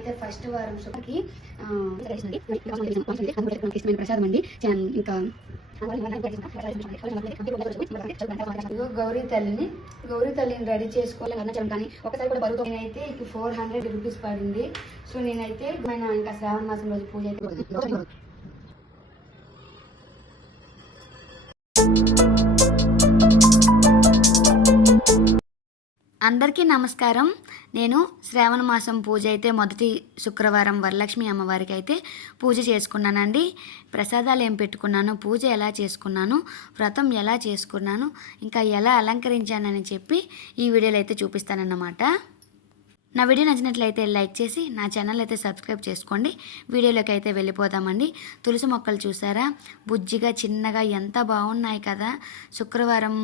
అయితే ఫస్ట్ వారం శుక్రకి ఇష్టమైన ప్రసాదం అండి. ఇంకా గౌరీ తల్లిని రెడీ చేసుకోవాలి అరుణాచలం. కానీ ఒకసారి కూడా బరువుతో నేనైతే 400 రూపీస్ పడింది. సో నేనైతే ఇంకా శ్రావణ మాసం రోజు పూజ అయితే అందరికీ నమస్కారం. నేను శ్రావణ మాసం పూజ అయితే మొదటి శుక్రవారం వరలక్ష్మి అమ్మవారికి అయితే పూజ చేసుకున్నానండి. ప్రసాదాలు ఏం పెట్టుకున్నాను, పూజ ఎలా చేసుకున్నాను, వ్రతం ఎలా చేసుకున్నాను, ఇంకా ఎలా అలంకరించానని చెప్పి ఈ వీడియోలో అయితే చూపిస్తానన్నమాట. నా వీడియో నచ్చినట్లయితే లైక్ చేసి నా ఛానల్ అయితే సబ్స్క్రైబ్ చేసుకోండి. వీడియోలోకి అయితే వెళ్ళిపోదామండి. తులసి మొక్కలు చూసారా, బుజ్జిగా చిన్నగా ఎంత బాగున్నాయి కదా. శుక్రవారం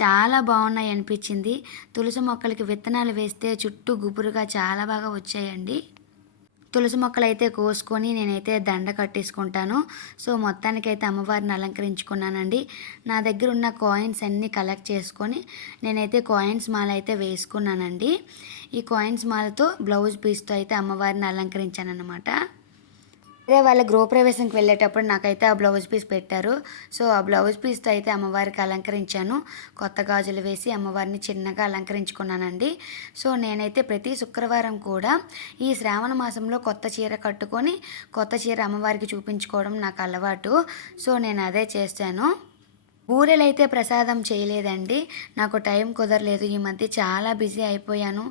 చాలా బాగున్నాయి అనిపించింది. తులసి మొక్కలకి విత్తనాలు వేస్తే చుట్టూ గుబురుగా చాలా బాగా వచ్చాయండి. తులసి మొక్కలు అయితే కోసుకొని నేనైతే దండ కట్టేసుకుంటాను. సో మొత్తానికైతే అమ్మవారిని అలంకరించుకున్నానండి. నా దగ్గర ఉన్న కాయిన్స్ అన్నీ కలెక్ట్ చేసుకొని నేనైతే కాయిన్స్ మాల అయితే వేసుకున్నానండి. ఈ కాయిన్స్ మాలతో బ్లౌజ్ పీస్తో అయితే అమ్మవారిని అలంకరించాను అన్నమాట. అదే వాళ్ళ గృహప్రవేశంకి వెళ్ళేటప్పుడు నాకైతే ఆ బ్లౌజ్ పీస్ పెట్టారు. సో ఆ బ్లౌజ్ పీస్తో అయితే అమ్మవారికి అలంకరించాను. కొత్త గాజులు వేసి అమ్మవారిని చిన్నగా అలంకరించుకున్నానండి. సో నేనైతే ప్రతి శుక్రవారం కూడా ఈ శ్రావణ మాసంలో కొత్త చీర కట్టుకొని కొత్త చీర అమ్మవారికి చూపించుకోవడం నాకు అలవాటు. సో నేను అదే చేశాను. బూరెలైతే ప్రసాదం చేయలేదండి, నాకు టైం కుదరలేదు. ఈ మధ్య చాలా బిజీ అయిపోయాను.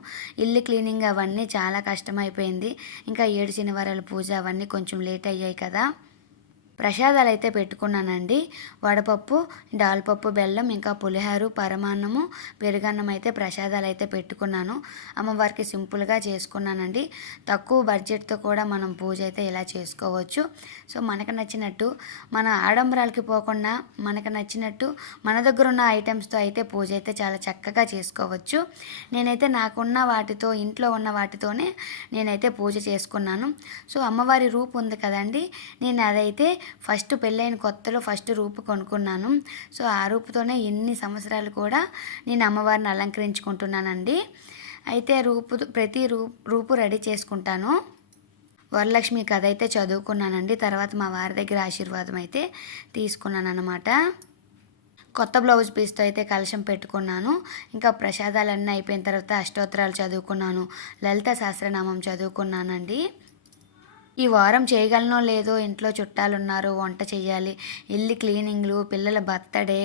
ఇల్లు క్లీనింగ్ అవన్నీ చాలా కష్టమైపోయింది. ఇంకా 7 శనివారాల పూజ అవన్నీ కొంచెం లేట్ అయ్యాయి కదా. ప్రసాదాలు అయితే పెట్టుకున్నానండి. వడపప్పు, దాల్పప్పు, బెల్లం, ఇంకా పులిహోర, పరమాన్నము, పెరుగన్నం అయితే ప్రసాదాలు అయితే పెట్టుకున్నాను. అమ్మవారికి సింపుల్గా చేసుకున్నానండి. తక్కువ బడ్జెట్తో కూడా మనం పూజ అయితే ఇలా చేసుకోవచ్చు. సో మనకు నచ్చినట్టు, మన ఆడంబరాలకి పోకుండా మనకు నచ్చినట్టు మన దగ్గర ఉన్న ఐటమ్స్తో అయితే పూజ అయితే చాలా చక్కగా చేసుకోవచ్చు. నేనైతే నాకున్న వాటితో, ఇంట్లో ఉన్న వాటితోనే నేనైతే పూజ చేసుకున్నాను. సో అమ్మవారి రూపు ఉంది కదండి, నేను అదైతే ఫస్ట్ పెళ్ళైన కొత్తలో ఫస్ట్ రూపు కొనుక్కున్నాను. సో ఆ రూపుతోనే ఎన్ని సంవత్సరాలు కూడా నేను అమ్మవారిని అలంకరించుకుంటున్నానండి. అయితే ప్రతి రూపు రెడీ చేసుకుంటాను. వరలక్ష్మి కథ అయితే చదువుకున్నానండి. తర్వాత మా వారి దగ్గర ఆశీర్వాదం అయితే తీసుకున్నాను అన్నమాట. కొత్త బ్లౌజ్ పీస్తో అయితే కలశం పెట్టుకున్నాను. ఇంకా ప్రసాదాలన్నీ అయిపోయిన తర్వాత అష్టోత్తరాలు చదువుకున్నాను, లలిత సహస్రనామం చదువుకున్నానండి. ఈ వారం చేయగలనో లేదో, ఇంట్లో చుట్టాలు ఉన్నారు, వంట చేయాలి, ఇల్లు క్లీనింగ్లు, పిల్లల బర్త్డే,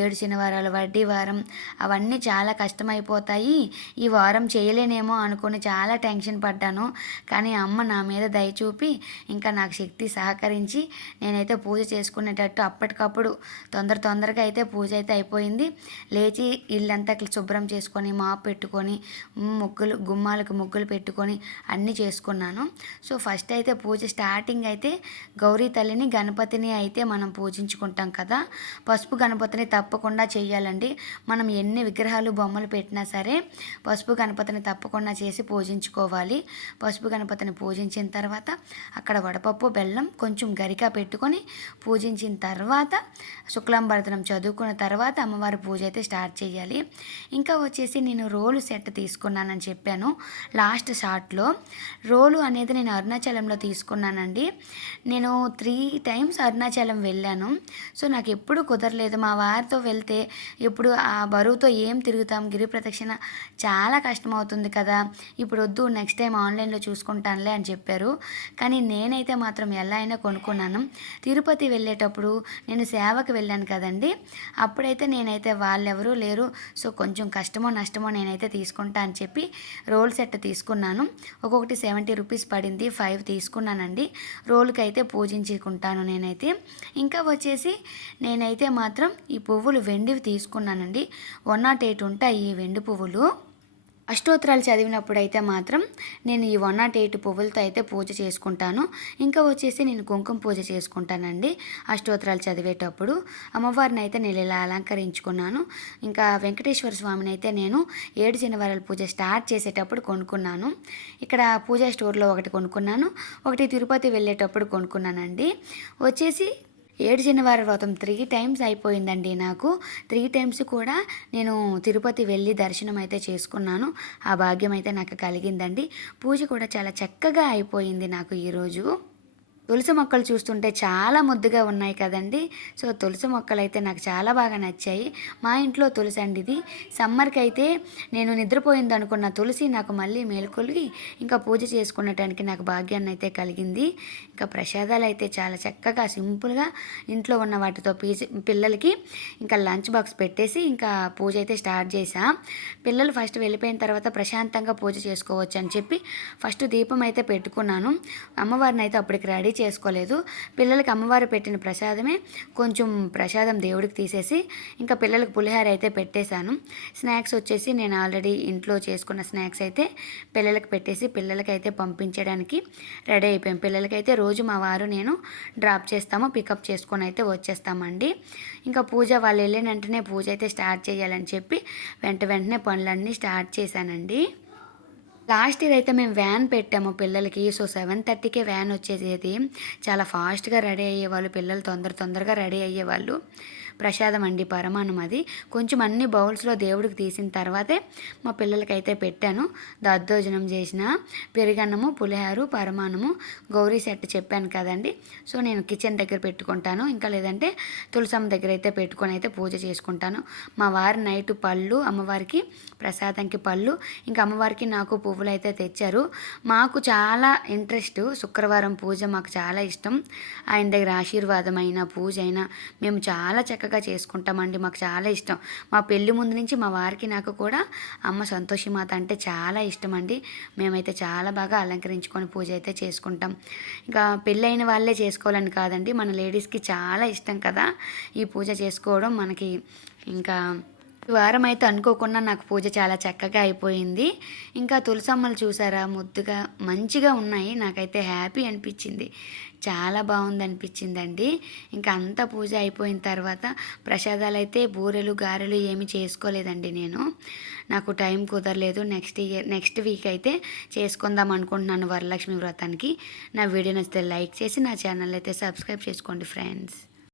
7 శనివారాలు, వడ్డీ వారం, అవన్నీ చాలా కష్టమైపోతాయి. ఈ వారం చేయలేనేమో అనుకుని చాలా టెన్షన్ పడ్డాను. కానీ అమ్మ నా మీద దయ చూపి ఇంకా నాకు శక్తి సహకరించి నేనైతే పూజ చేసుకునేటట్టు అప్పటికప్పుడు తొందరగా అయితే పూజ అయితే అయిపోయింది. లేచి ఇల్లంతా శుభ్రం చేసుకొని మాపు పెట్టుకొని గుమ్మాలకు ముగ్గులు పెట్టుకొని అన్నీ చేసుకున్నాను. సో ఫస్ట్ అయితే పూజ స్టార్టింగ్ అయితే గౌరీ తల్లిని, గణపతిని అయితే మనం పూజించుకుంటాం కదా. పసుపు గణపతిని తప్పకుండా చేయాలండి. మనం ఎన్ని విగ్రహాలు, బొమ్మలు పెట్టినా సరే పసుపు గణపతిని తప్పకుండా చేసి పూజించుకోవాలి. పసుపు గణపతిని పూజించిన తర్వాత అక్కడ వడపప్పు, బెల్లం, కొంచెం గరిక పెట్టుకొని పూజించిన తర్వాత శుక్లాంబరదనం చదువుకున్న తర్వాత అమ్మవారి పూజ అయితే స్టార్ట్ చేయాలి. ఇంకా వచ్చేసి నేను రోలు సెట్ తీసుకున్నానని చెప్పాను లాస్ట్ షార్ట్లో. రోలు అనేది నేను అరుణాచలంలో తీసుకున్నానండి. నేను 3 టైమ్స్ అరుణాచలం వెళ్ళాను. సో నాకు ఎప్పుడు కుదరలేదు. మా వారితో వెళ్తే ఇప్పుడు ఆ బరువుతో ఏం తిరుగుతాం, గిరి ప్రదక్షిణ చాలా కష్టమవుతుంది కదా, ఇప్పుడు వద్దు, నెక్స్ట్ టైం ఆన్లైన్లో చూసుకుంటానులే అని చెప్పారు. కానీ నేనైతే మాత్రం ఎలా అయినా కొనుక్కున్నాను. తిరుపతి వెళ్ళేటప్పుడు నేను సేవకు వెళ్ళాను కదండి, అప్పుడైతే నేనైతే వాళ్ళెవరూ లేరు, సో కొంచెం కష్టమో నష్టమో నేనైతే తీసుకుంటా అని చెప్పి రోల్ సెట్ తీసుకున్నాను. ఒక్కొక్కటి 70 రూపీస్ పడింది. 5 తీసుకున్నానండి. రోలుకి అయితే పూజించుకుంటాను నేనైతే. ఇంకా వచ్చేసి నేనైతే మాత్రం ఈ పువ్వులు వెండివి తీసుకున్నానండి. 108 ఉంటాయి ఈ వెండి పువ్వులు. అష్టోత్తరాలు చదివినప్పుడు అయితే మాత్రం నేను ఈ 108 పువ్వులతో అయితే పూజ చేసుకుంటాను. ఇంకా వచ్చేసి నేను కుంకుమ పూజ చేసుకుంటానండి అష్టోత్తరాలు చదివేటప్పుడు. అమ్మవారిని అయితే నేను ఇలా అలంకరించుకున్నాను. ఇంకా వెంకటేశ్వర స్వామిని అయితే నేను 7 శనివారాల పూజ స్టార్ట్ చేసేటప్పుడు కొనుక్కున్నాను. ఇక్కడ పూజా స్టోర్లో ఒకటి కొనుక్కున్నాను, ఒకటి తిరుపతి వెళ్ళేటప్పుడు కొనుక్కున్నానండి. వచ్చేసి ఏడు శనివారం వ్రతం 3 టైమ్స్ అయిపోయిందండి నాకు. 3 టైమ్స్ కూడా నేను తిరుపతి వెళ్ళి దర్శనం అయితే చేసుకున్నాను. ఆ భాగ్యం అయితే నాకు కలిగిందండి. పూజ కూడా చాలా చక్కగా అయిపోయింది నాకు ఈరోజు. తులసి మొక్కలు చూస్తుంటే చాలా ముద్దుగా ఉన్నాయి కదండి. సో తులసి మొక్కలైతే నాకు చాలా బాగా నచ్చాయి. మా ఇంట్లో తులసి అండి ఇది. సమ్మర్కి అయితే నేను నిద్రపోయింది అనుకున్న తులసి నాకు మళ్ళీ మేలుకొలిగి ఇంకా పూజ చేసుకునేటానికి నాకు భాగ్యాన్ని అయితే కలిగింది. ఇంకా ప్రసాదాలు అయితే చాలా చక్కగా సింపుల్గా ఇంట్లో ఉన్న వాటితో పిల్లలకి ఇంకా లంచ్ బాక్స్ పెట్టేసి ఇంకా పూజ అయితే స్టార్ట్ చేసా. పిల్లలు ఫస్ట్ వెళ్ళిపోయిన తర్వాత ప్రశాంతంగా పూజ చేసుకోవచ్చు అని చెప్పి ఫస్ట్ దీపం అయితే పెట్టుకున్నాను. అమ్మవారిని అయితే అప్పటికి రెడీ చేసుకోలేదు. పిల్లలకి అమ్మవారు పెట్టిన ప్రసాదమే కొంచెం ప్రసాదం దేవుడికి తీసేసి ఇంకా పిల్లలకు పులిహార అయితే పెట్టేశాను. స్నాక్స్ వచ్చేసి నేను ఆల్రెడీ ఇంట్లో చేసుకున్న స్నాక్స్ అయితే పిల్లలకి పెట్టేసి పిల్లలకైతే పంపించడానికి రెడీ అయిపోయాం. పిల్లలకైతే రోజు మా వారు నేను డ్రాప్ చేస్తాము, పికప్ చేసుకొని అయితే వచ్చేస్తామండి. ఇంకా పూజ వాళ్ళు వెళ్ళిన వెంటనే పూజ అయితే స్టార్ట్ చేయాలని చెప్పి వెంటనే పనులన్నీ స్టార్ట్ చేశానండి. లాస్ట్ ఇయర్ అయితే మేము వ్యాన్ పెట్టాము పిల్లలకి. సో 7:30కే వ్యాన్ వచ్చేసేది. చాలా ఫాస్ట్గా రెడీ అయ్యేవాళ్ళు పిల్లలు, తొందరగా రెడీ అయ్యేవాళ్ళు. ప్రసాదం అండి, పరమాన్నం అది. కొంచెం అన్ని బౌల్స్లో దేవుడికి తీసిన తర్వాతే మా పిల్లలకైతే పెట్టాను. దద్దోజనం చేసిన పెరుగన్నము, పులిహారు, పరమాన్నము, గౌరీ సెట్ చెప్పాను కదండి. సో నేను కిచెన్ దగ్గర పెట్టుకుంటాను, ఇంకా లేదంటే తులసమ్మ దగ్గర అయితే పెట్టుకొని అయితే పూజ చేసుకుంటాను. మా వారు నైట్ పళ్ళు, అమ్మవారికి ప్రసాదంకి పళ్ళు, ఇంకా అమ్మవారికి నాకు పువ్వులు అయితే తెచ్చారు. మాకు చాలా ఇంట్రెస్ట్, శుక్రవారం పూజ మాకు చాలా ఇష్టం. ఆయన దగ్గర ఆశీర్వాదం అయినా పూజ అయినా మేము చాలా చక్కగా చేసుకుంటామండి. మాకు చాలా ఇష్టం. మా పెళ్లి ముందు నుంచి మా వారికి నాకు కూడా అమ్మ సంతోషిమాత అంటే చాలా ఇష్టం అండి. మేమైతే చాలా బాగా అలంకరించుకొని పూజ అయితే చేసుకుంటాం. ఇంకా పెళ్ళైన వాళ్ళే చేసుకోవాలని కాదండి, మన లేడీస్కి చాలా ఇష్టం కదా ఈ పూజ చేసుకోవడం. మనకి ఇంకా ఈ వారం అయితే అనుకోకుండా నాకు పూజ చాలా చక్కగా అయిపోయింది. ఇంకా తులసమ్మలు చూసారా, ముద్దుగా మంచిగా ఉన్నాయి. నాకైతే హ్యాపీ అనిపించింది, చాలా బాగుంది అనిపించిందండి. ఇంకా అంతా పూజ అయిపోయిన తర్వాత ప్రసాదాలు అయితే బూరెలు, గారెలు ఏమి చేసుకోలేదండి నేను. నాకు టైం కుదరలేదు. నెక్స్ట్ వీక్ అయితే చేసుకుందాం అనుకుంటున్నాను వరలక్ష్మి వ్రతానికి. నా వీడియో నచ్చితే లైక్ చేసి నా ఛానల్ అయితే సబ్స్క్రైబ్ చేసుకోండి ఫ్రెండ్స్.